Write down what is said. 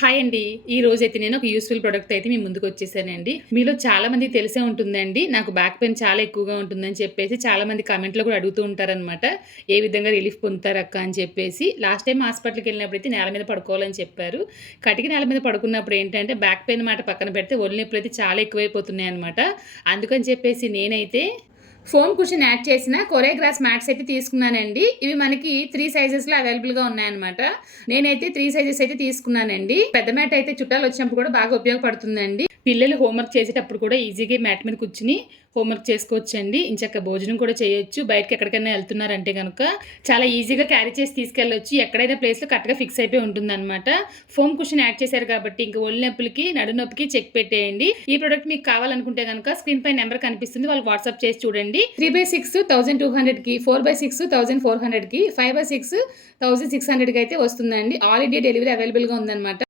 Hi అండి. ఈరోజైతే నేను ఒక యూజ్‌ఫుల్ ప్రొడక్ట్ అయితే మీ ముందుకొచ్చేసానండి. మీలో చాలా మందికి తెలిసే ఉంటుందండి. నాకు బ్యాక్ పెయిన్ చాలా ఎక్కువగా ఉంటుందని చెప్పేసి చాలామంది కామెంట్‌లో కూడా అడుగుతూ ఉంటారనమాట. ఏ విధంగా రిలీఫ్ పొందుతారక్క అని చెప్పేసి. లాస్ట్ టైమ్ హాస్పిటల్‌కెళ్ళినప్పుడైతే నేల మీద పడుకోవాలని చెప్పారు. కటిక నేల మీద పడుకున్నప్పుడు ఏంటంటే బ్యాక్ పెయిన్ మాట పక్కన పెడితే ఒళ్ళు నొప్పులైతే చాలా ఎక్కువైపోతున్నాయన్నమాట. అందుకని చెప్పేసి నేనైతే ఫోమ్ కుషన్ యాడ్ చేసిన కొరియోగ్రాస్ మ్యాట్స్ అయితే తీసుకున్నానండి. ఇవి మనకి 3 సైజెస్‌లో అవైలబుల్‌గా ఉన్నాయన్నమాట. నేనైతే 3 సైజెస్ అయితే తీసుకున్నానండి. పెద్ద మ్యాట్ అయితే చుట్టాలొచ్చినప్పుడు కూడా బాగా ఉపయోగపడుతుందండి. పిల్లలు హోంవర్క్ చేసేటప్పుడు కూడా ఈజీగా మ్యాట్ మీద కూర్చొని హోంవర్క్ చేసుకోవచ్చండి. ఇంచక్కా భోజనం కూడా చేయొచ్చు. బయటకి ఎక్కడికైనా ఎళ్తున్నారంటే గనక చాలా ఈజీగా క్యారీ చేసి తీసుకెళ్ళొచ్చు. ఎక్కడైనా ప్లేస్‌లో కరెక్ట్‌గా ఫిక్స్ అయిపోయి ఉంటుందన్నమాట. ఫోమ్ కుషన్ యాడ్ చేశారు కాబట్టి ఇంక ఒళ్ళు నొప్పులకి, నడుము నొప్పికి చెక్ పెట్టేయండి. ఈ ప్రొడక్ట్ మీకు కావాలనుకుంటే గనక స్క్రీన్ పై నంబర్ కనిపిస్తుంది. వాళ్ళకి వాట్సాప్ చేసి చూడండి. 3/6 1200కి, 4/6 1400కి, 5/6 1600కి అయితే వస్తుందండి. ఆల్ ఇండియా డెలివరీ అవైలబుల్‌గా ఉందన్నమాట.